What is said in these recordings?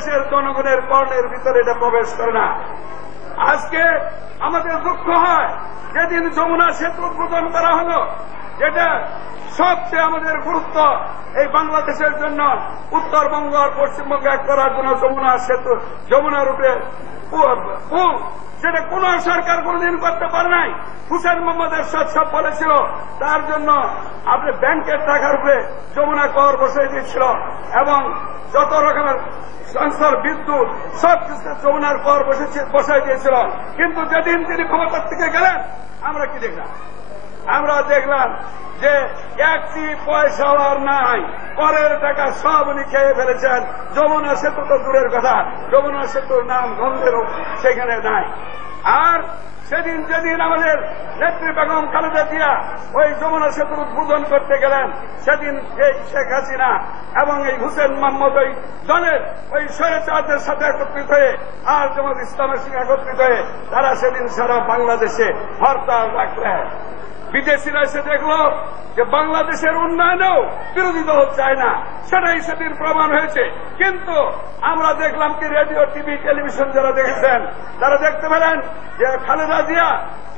দেশের জনগণের কর্ণের ভিতরে এটা প্রবেশ করে না। আজকে আমাদের দুঃখ হয় যেদিন যমুনা সেতু উদ্বোধন করা হলো, যেটা সবচেয়ে আমাদের গুরুত্ব এই বাংলাদেশের জন্য, উত্তরবঙ্গ আর পশ্চিমবঙ্গ এক করার জন্য যমুনা সেতু, যমুনা রূপে সেটা কোন সরকার কোনদিন করতে পারে নাই। হুসেন মোহাম্মদ এরশাদ সব বলেছিল, তার জন্য আপনি ব্যাংকের টাকার উপরে যমুনা কর বসাই দিয়েছিল এবং যত রকমের সংসার বিদ্যুৎ সবকিছু যমুনার কর বসাই দিয়েছিল। কিন্তু যেদিন তিনি ক্ষমতার থেকে গেলেন, আমরা কি দেখলাম? আমরা দেখলাম যে একটি পয়সাও আর নাই, করের টাকা সব উনি খেয়ে ফেলেছেন। যমুনা সেতু তো দূরের কথা, যমুনা সেতুর নাম গন্ধেরও সেখানে নাই। আর সেদিন যেদিন আমাদের নেত্রী বেগম খালেদা জিয়া ওই যমুনা সেতুর উদ্বোধন করতে গেলেন, সেদিন এই শেখ হাসিনা এবং এই হুসেন মোহাম্মদ ওই দলের ওই স্বৈরাচারদের সাথে একত্রিত হয়ে আর জামাত ইসলামের সঙ্গে একত্রিত হয়ে তারা সেদিন সারা বাংলাদেশে হরতাল রাখলেন। বিদেশিরা এসে দেখল যে বাংলাদেশের উন্নয়নেও বিরোধী দল চায় না, সেটাই সেদিন প্রমাণ হয়েছে। কিন্তু আমরা দেখলাম কি, রেডিও, টিভি, টেলিভিশন যারা দেখেছেন তারা দেখতে পেলেন যে খালেদা জিয়া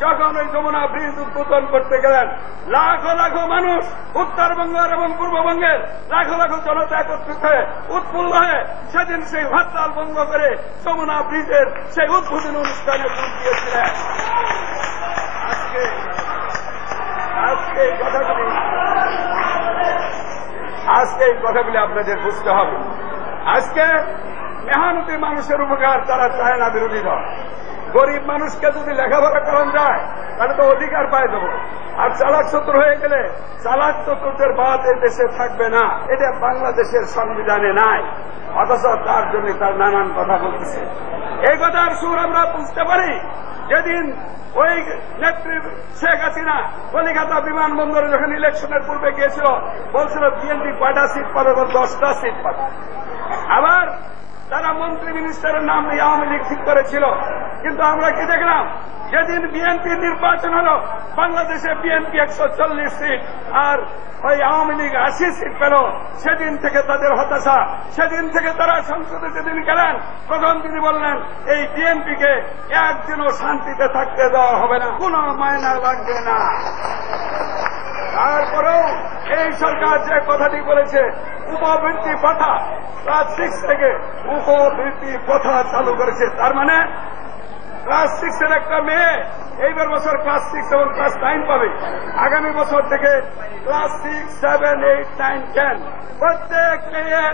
যখন ওই যমুনা ব্রিজ উদ্বোধন করতে গেলেন, লাখো লাখো মানুষ উত্তরবঙ্গের এবং পূর্ববঙ্গের লাখো লাখো জনতা একত্রিত হয়ে উৎফুল্ল হয়ে সেদিন সেই হরতাল বন্ধ করে যমুনা ব্রিজের সেই উদ্বোধন অনুষ্ঠানে যোগ দিয়েছিলেন। আজকে এই কথাগুলি আপনাদের বুঝতে হবে। আজকে মেহনতি মানুষের উপকার তারা চায় না বিরোধী দল। গরিব মানুষকে যদি লেখাপড়া করান যায় তাহলে তো অধিকার পায় দেবো। আর চালাক চতুর হয়ে গেলে চালাক চতুরদের বাদ এই দেশে থাকবে না, এটা বাংলাদেশের সংবিধানে নাই। অথচ তার জন্য তার নানান কথা বলতেছে। এই কথার সুর আমরা বুঝতে পারি যেদিন ওই নেত্রী শেখ হাসিনা কলিকাতা বিমানবন্দরে যখন ইলেকশনের পূর্বে গিয়েছিল, বলছিল বিএনপি কয়টা সিট পাবে, 10টা সিট পাবে। আবার তারা মন্ত্রী মিনিস্টারের নাম নিয়ে আওয়ামী লীগ ঠিক করেছিল। কিন্তু আমরা কি দেখলাম, যেদিন বিএনপি নির্বাচন হল, বাংলাদেশে বিএনপি 140 সিট আর ওই আওয়ামী লীগ 80 সিট পেল। সেদিন থেকে তাদের হতাশা, সেদিন থেকে তারা সংসদে যেদিন গেলেন, প্রথম তিনি বললেন এই বিএনপিকে একদিনও শান্তিতে থাকতে দেওয়া হবে না, কোন মায়না লাগবে না। তারপরেও এই সরকার যে কথাটি বলেছে, উপবৃত্তি প্রথা, ক্লাস 6 থেকে উপবৃত্তি প্রথা চালু করেছে। তার মানে ক্লাস 6 এর একটা মেয়ে এইবার বছর ক্লাস 6 এবং ক্লাস 9 পাবে, আগামী বছর থেকে ক্লাস 6, 7, 8, 9, 10 প্রত্যেক মেয়ে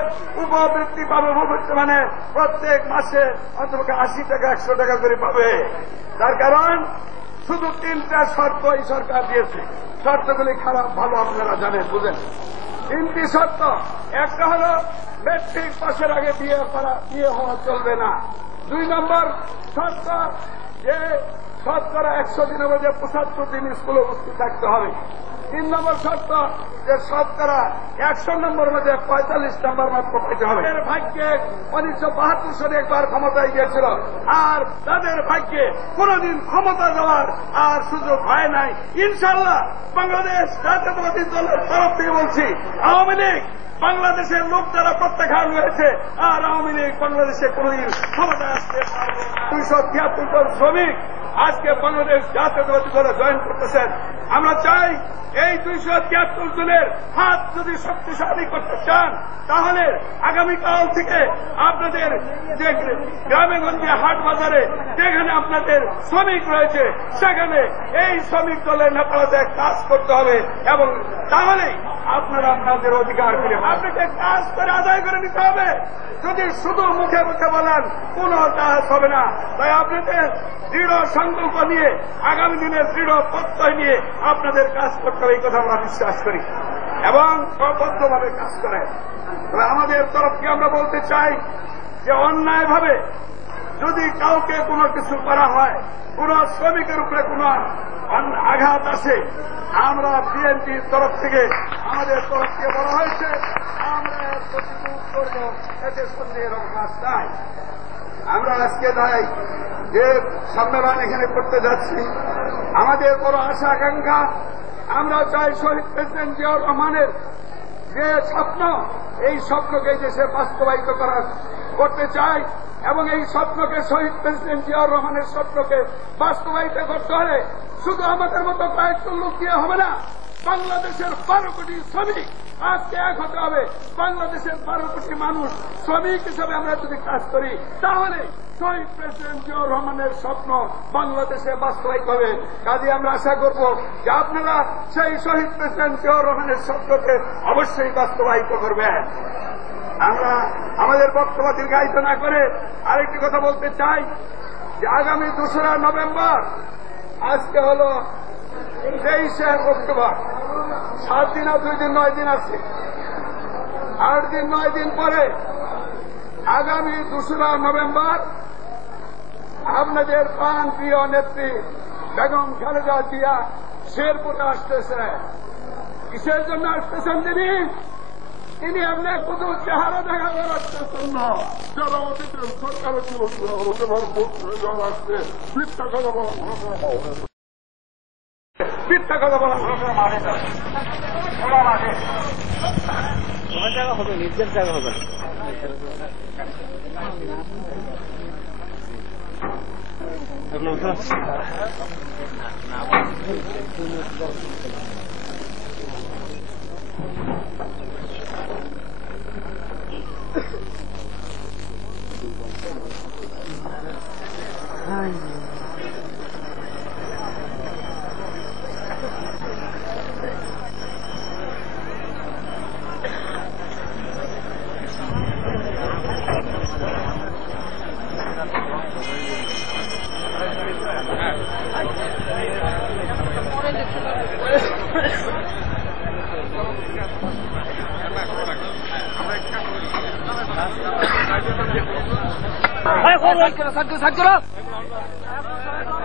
উপবৃত্তি পাবে। উপবৃত্তি মানে প্রত্যেক মাসে অন্তত 80 টাকা 100 টাকা করে পাবে। তার কারণ শুধু 3টা শর্ত এই সরকার দিয়েছে। শর্তগুলি খারাপ ভালো আপনারা জানেন, বুঝেন। 3টি শর্ত। একটা হল মেট্রিক পাশের আগে বিয়ে হওয়া চলবে না। 2 নম্বর শর্ত যে শতকরা 100 দিনের মধ্যে 75 দিন স্কুলে উপস্থিত থাকতে হবে। 3 নম্বর শর্ত যে শতকরা 100 নম্বর মধ্যে 45 নম্বর মাত্র পেতে হবে। এর ভাগ্যে 1972 সালে একবার ক্ষমতায় গিয়েছিল, আর তাদের ভাগ্যে কোনদিন ক্ষমতা দেওয়ার আর সুযোগ হয় নাই। ইনশাআল্লাহ বাংলাদেশ জাতীয়তাবাদী দলের তরফ থেকে বলছি, আওয়ামী লীগ বাংলাদেশের লোক যারা প্রত্যাখ্যান হয়েছে, আর আওয়ামী লীগ বাংলাদেশে কোনদিন ক্ষমতায় আসতে পারবে না। 273 জন শ্রমিক আজকে বাংলাদেশ জাতীয়তাবাদী দলে জয়েন করতেছেন। আমরা চাই এই 273 জনের হাত যদি শক্তিশালী করতে চান, তাহলে আগামীকাল থেকে আপনাদের যে গ্রামে গঞ্জে হাট বাজারে যেখানে আপনাদের শ্রমিক রয়েছে, সেখানে এই শ্রমিক দলের নেতাদের কাজ করতে হবে এবং তাহলেই আপনারা আপনাদের অধিকার ফিরে আপনাকে কাজ করে আদায় করে নিতে হবে। যদি শুধু মুখে মুখে বলেন, কোন কাজ হবে না। তাই আপনাদের দৃঢ় সংকল্প নিয়ে, আগামী দিনের দৃঢ় প্রত্যয় নিয়ে আপনাদের কাজ করতে হবে, এই কথা আমরা বিশ্বাস করি এবং সবদ্ধভাবে কাজ করে। তবে আমাদের তরফ থেকে আমরা বলতে চাই যে অন্যায়ভাবে যদি কাউকে কোনো কিছু করা হয়, কোন শ্রমিকের উপরে কোন আঘাত আসে, আমরা বিএনপির তরফ থেকে, আমাদের তরফ থেকে বলা হয়েছে, আমরা প্রতিরোধ করব, এতে সন্দেহের অবকাশ নাই। আমরা আজকে তাই যে সম্মেলন এখানে করতে যাচ্ছি, আমাদের বড় আশা আকাঙ্ক্ষা, আমরা চাই শহীদ প্রেসিডেন্ট জিয়াউর রহমানের যে স্বপ্ন, এই স্বপ্নকে দেশে বাস্তবায়িত করার করতে চাই এবং এই স্বপ্নকে শহীদ প্রেসিডেন্ট জিয়াউর রহমানের স্বপ্নকে বাস্তবায়িত করতে হলে শুধু আমাদের মতো কয়েকজন লোক দিয়ে হবে না। বাংলাদেশের 12 কোটি শ্রমিক আজকে এক হতে হবে। বাংলাদেশের 12 কোটি মানুষ শ্রমিক হিসেবে আমরা যদি কাজ করি তাহলে শহীদ প্রেসিডেন্ট জিয়াউর রহমানের স্বপ্ন বাংলাদেশে বাস্তবায়িত হবে। কাজে আমরা আশা করব যে আপনারা সেই শহীদ প্রেসিডেন্ট জিয়াউর রহমানের স্বপ্নকে অবশ্যই বাস্তবায়িত করবেন। আমরা আমাদের বক্তব্য দীর্ঘায়িত না করে আরেকটি কথা বলতে চাই যে আগামী 2রা নভেম্বর, আজকে হল 23শে অক্টোবর, 7 দিন আর 2 দিন 9 দিন আছে, 8 দিন 9 দিন পরে আগামী 2রা নভেম্বর আপনাদের প্রাণ প্রিয় নেত্রী বেগম খালেদা জিয়া শেরপুরে আসতেছে। কিসের জন্য আসতেছেন তিনি আপনার শুধু চেহারা দেখা আসতেছেন না, যারা অতীতের সরকারের আসছে মিথ্যা কথা বলা, মিথ্যা কথা বলা জায়গা হবে, নিজের জায়গা হবে না।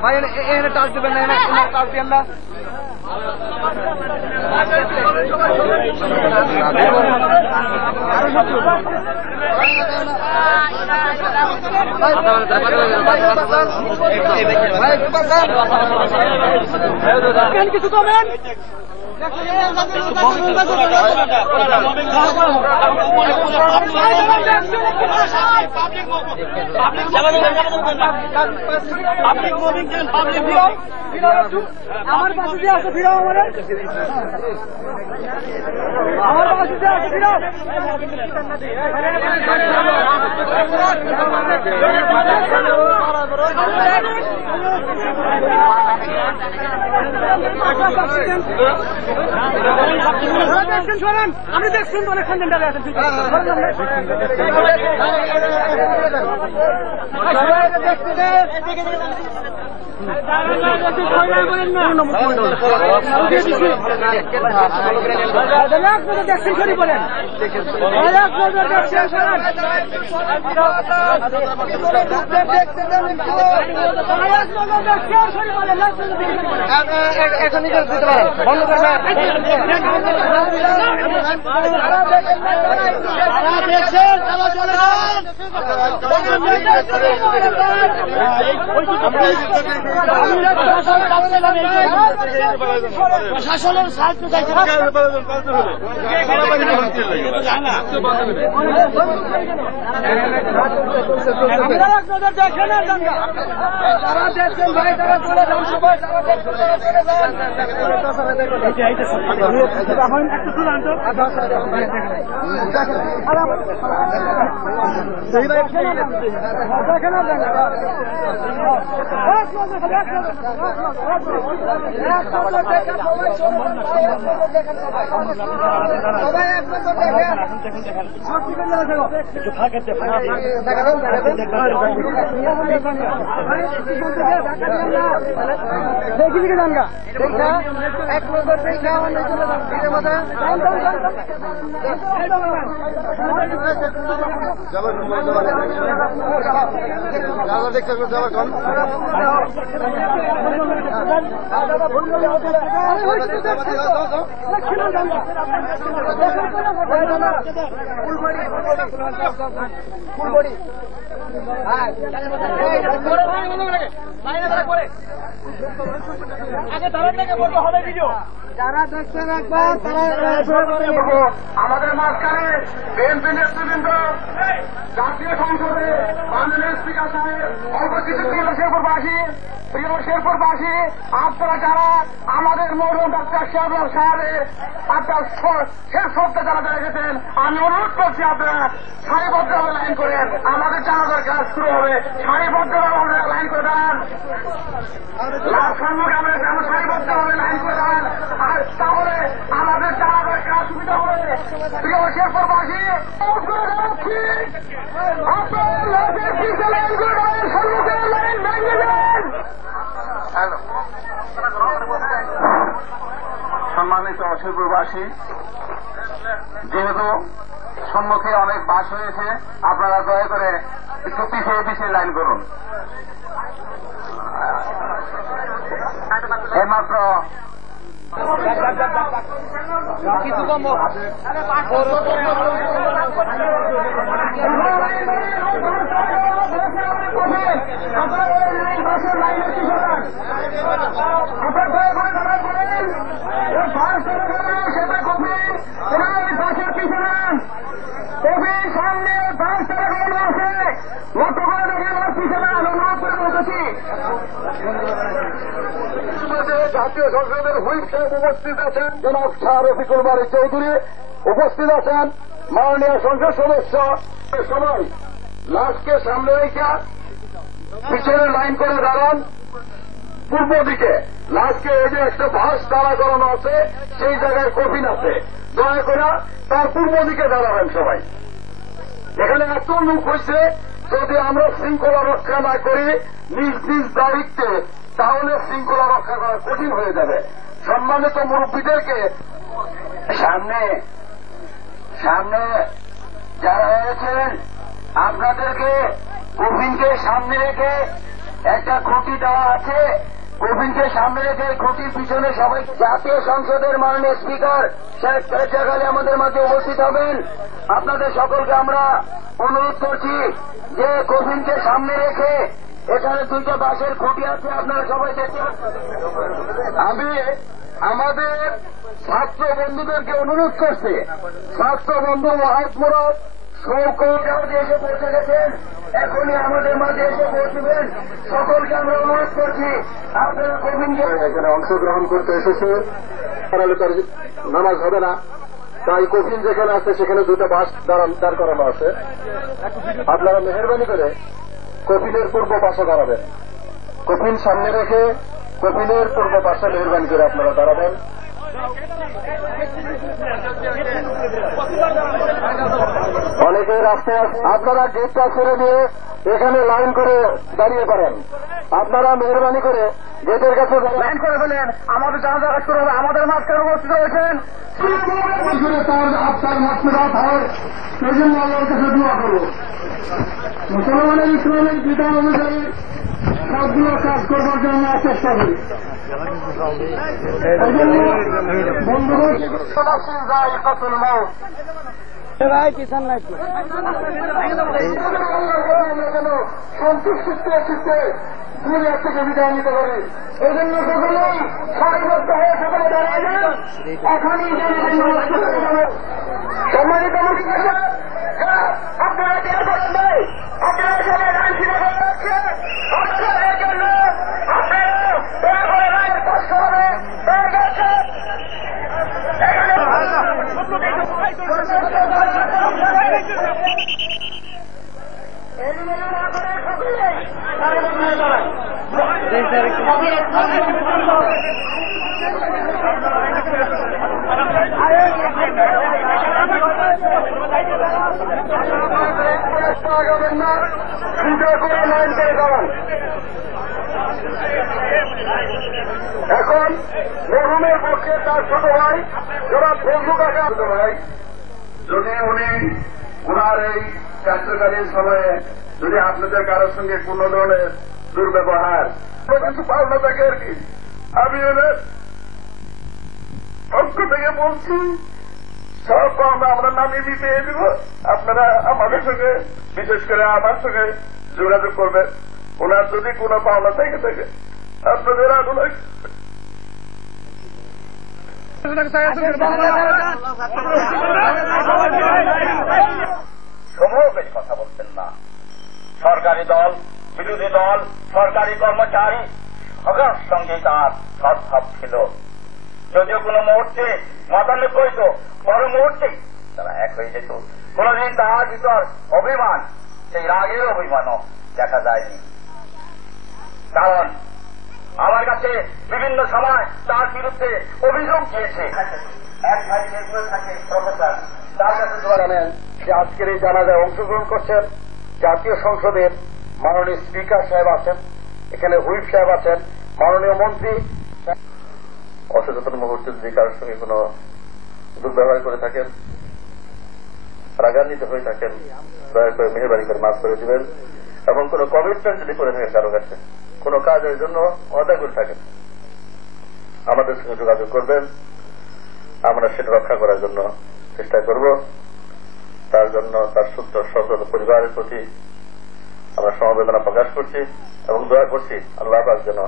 ভাই এখানে টাচ দেবেন না, এখানে টাচ দেবেন না। কিছু কমেন আমার পাশে দিয়ে আসো, ফিরাও আমার পাশে দিয়ে আসো, ফিরাও। আমি দেখছেন তো অনেক সেন্টারে আছেন, এখন বন্ধ করবেন। প্রশাসনের সাহায্য চাইছে তারা দেখছেন ভাই, তারা চলে যান সবাই, দেখি জানগা এক নজর দেখে আমার দেখতে যাওয়ার কম আগে তারা থেকে বলতে হবে ভিডিও যারা দেখছেন একবার তারা আমাদের মাঝখানে বিএনপি নেতৃবৃন্দ জাতীয় সংসদে মাননীয় স্পিকার সাহেব অল্প কিছু প্রিয় শেরপুরবাসী আপনারা যারা আমাদের মরহুম ডক্টর শাহজাহান সাহেবের আপনার শেষ শব্দে যারা গেছেন আমি অনুরোধ করছি আপনারা সারিবদ্ধভাবে লাইন করেন। আমাদের জানাজার কাজ শুরু হবে, সারিবদ্ধভাবে লাইন করে দাঁড়ান। সারিবদ্ধভাবে লাইন করে দাঁড়ান, আর তাহলে আমাদের জানাজার কাজ সুবিধা হবে। প্রিয় শেরপুরবাসী সম্মানিত শেরপুরবাসী, যেহেতু সম্মুখে অনেক বাস হয়েছে, আপনারা দয়া করে একটু পিছিয়ে পিছিয়ে লাইন করুন। এইমাত্র কিছু কম জাতীয় সংসদের হুইপ সাহেব উপস্থিত আছেন, জনাব শাহ রফিকুল বারী চৌধুরী উপস্থিত আছেন, মাননীয় সংসদ সদস্য। সবাই লাশকে সামনে রেখে পিছনে লাইন করে দাঁড়ান পূর্ব দিকে। লাশকে এই যে একটা বাস দাঁড়া করানো আছে, সেই জায়গায় কফিন আছে, দয়া করে তার পূর্ব দিকে দাঁড়াবেন সবাই। এখানে এত লোক হয়েছে, যদি আমরা শৃঙ্খলা রক্ষা না করি নিজ নিজ দায়িত্বে, তাহলে শৃঙ্খলা রক্ষা করা কঠিন হয়ে যাবে। সম্মানিত মুরব্বীদেরকে সামনে সামনে যারা হয়েছেন, আপনাদেরকে কফিনকে সামনে রেখে একটা খুঁটি দেওয়া আছে, কফিনকে সামনে রেখে খুঁটির পিছনে সবাই জাতীয় সংসদের মাননীয় স্পিকার শেখ রেজাক আলী আমাদের মাঝে উপস্থিত হবেন। আপনাদের সকলকে আমরা অনুরোধ করছি যে কফিনকে সামনে রেখে এখানে দুইটা বাঁশের খুঁটি আছে, আপনারা সবাই দেখতে। আমি আমাদের ছাত্র বন্ধুদেরকে অনুরোধ করছি, ছাত্র বন্ধু ওয়াহিদ মুরাদ শৌকত এসে পৌঁছে গেছেন, এখনই আমাদের মাঝে এসে পৌঁছবেন। সকলকে আমরা অনুরোধ করছি আপনারা কবিনকে এখানে অংশগ্রহণ করতে এসেছে, তাহলে তার নামাজ হবে না, তাই কফিন যেখানে আছে সেখানে দুটো বাস দাঁড় করানো আছে। আপনারা মেহরবানি করে কফিনের পূর্ব পাশে দাঁড়াবেন, কফিন সামনে রেখে কফিনের পূর্ব পাশে মেহরবানি করে আপনারা দাঁড়াবেন। অনেকে রাস্তায় আপনারা গেটটা ছেড়ে দিয়ে এখানে লাইন করে দাঁড়িয়ে পারেন। আপনারা মেহরবানি করে গেটের কাছে লাইন করে ফেলেন, আমাদের জানাজা কাজ শুরু হবে। আমাদের মাঝখানে উপস্থিত রয়েছেন তার আপনার মাতৃরাত হয়, সেই জন্য আল্লাহর কাছে দোয়া করব। মুসলমানের ইসলামের বিধান অনুযায়ী সবগুলো কাজ করবার জন্য চেষ্টা করি। বন্ধুগণ, পিছন নাই সন্তুষ্ট দুনিয়া থেকে বিদায় নিতে পারে। এই জন্য সকলেই সারিবদ্ধ হয়ে সকলে দাঁড়িয়ে যান। এখনই সম্মানিত আপনারা দেওয়া করেন নাই, আপনারা সবাই লাইন ছিল আপনাদের জন্য আপনারা দয়া করে লাইন কষ্ট হবে হয়ে গেছে। এখন মরহুমের পক্ষে তার ছোট ভাই যারা ফজলু কাকা ভাই, যদি উনি ওনার এই কার্যকালীন সময়ে যদি আপনাদের কারোর সঙ্গে কোন ধরনের দুর্ব্যবহার কিছু পাওনা থাকে আর কি, আমি ওনার পক্ষ থেকে বলছি সব পাওনা আমরা নামিয়ে মিটিয়ে দিব। আপনারা আমাদের সঙ্গে বিশেষ করে আমার সঙ্গে যোগাযোগ করবেন। ওনার যদি কোনো পাওনা থেকে থাকে আপনাদের আগুন সমূহ বেশ কথা বলছেন না। সরকারি দল, বিরোধী দল, সরকারি কর্মচারী সবার সঙ্গে তার সদ্ভাব ছিল। যদিও কোনো মুহূর্তে মতানৈক্য হইত, পর মুহূর্তেই তারা এক হয়ে যেত। কোনদিন তাহার ভিতর অভিমান, সেই রাগের অভিমানও দেখা যায়নি। কারণ আমার কাছে বিভিন্ন সময় তার বিরুদ্ধে অভিযোগ দিয়েছে। এক ভাই ফেসবুকে থাকে প্রফেসর, তার কাছে জানেন যে আজকের এই জানাজায় অংশগ্রহণ করছেন জাতীয় সংসদের মাননীয় স্পিকার সাহেব আছেন, এখানে হুইপ সাহেব আছেন, মাননীয় মন্ত্রী। অসচেতন মুহূর্তে যদি কারোর সঙ্গে কোনো দুর্ব্যবহার করে থাকেন, রাগান্বিত হয়ে থাকেন, দয়া করে মেহরবানি করে মাফ করে দিবেন। এবং কোনো কমিটমেন্ট যদি করে থাকেন কারো কাছে, কোনো কাজের জন্য অদা করে থাকেন, আমাদের সঙ্গে যোগাযোগ করবেন। আমরা সেটা রক্ষা করার জন্য চেষ্টা করব। তার জন্য তার সূত্র সকল পরিবারের প্রতি আমরা সমবেদনা প্রকাশ করছি এবং দয়া করছি আল্লাহ পাক যেন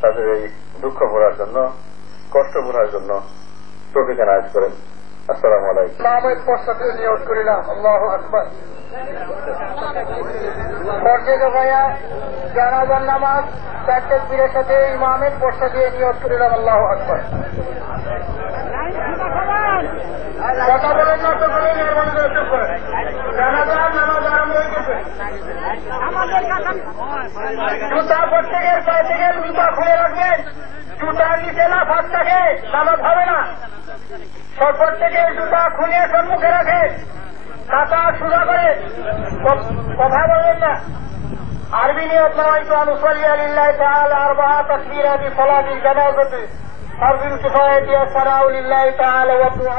তাদের এই দুঃখ ভরার জন্য, কষ্ট ভরার জন্য তৌফিক এনায়েত করেন। আসসালামু আলাইকুম। ইমামের পশ্চাতে নিয়োগ করিলাম। আল্লাহু আকবার। পর্যায়ে ভাইয়া জানাজার নামাজ চারটে পীরের সাথে ইমামের পশ্চা দিয়ে নিয়োগ করিলাম। আল্লাহু আকবার। কথা বলেন না তো বলে জানাজার নামাজ আরম্ভ হয়ে গেছে। জুতা প্রত্যেকের পায়ে থেকে জুতা খুলে রাখবেন, জুতার নিচে না ফাঁক থাকে, নামাজ হবে না। প্রত্যেকের জুতা খুলে সম্মুখে রাখে, কাঁচা সোজা করে কথা বলবেন না। আরবি নিয়ত নওয়াইতু আন উসাল্লি লিল্লাহি তাআলা আরবাআ তাকবীরাত সালাতিল জানাজাতি ফারযুল কিফায়াতি আসসালামু লিল্লাহি তাআলা ওয়া দুআ।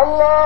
আল্লাহ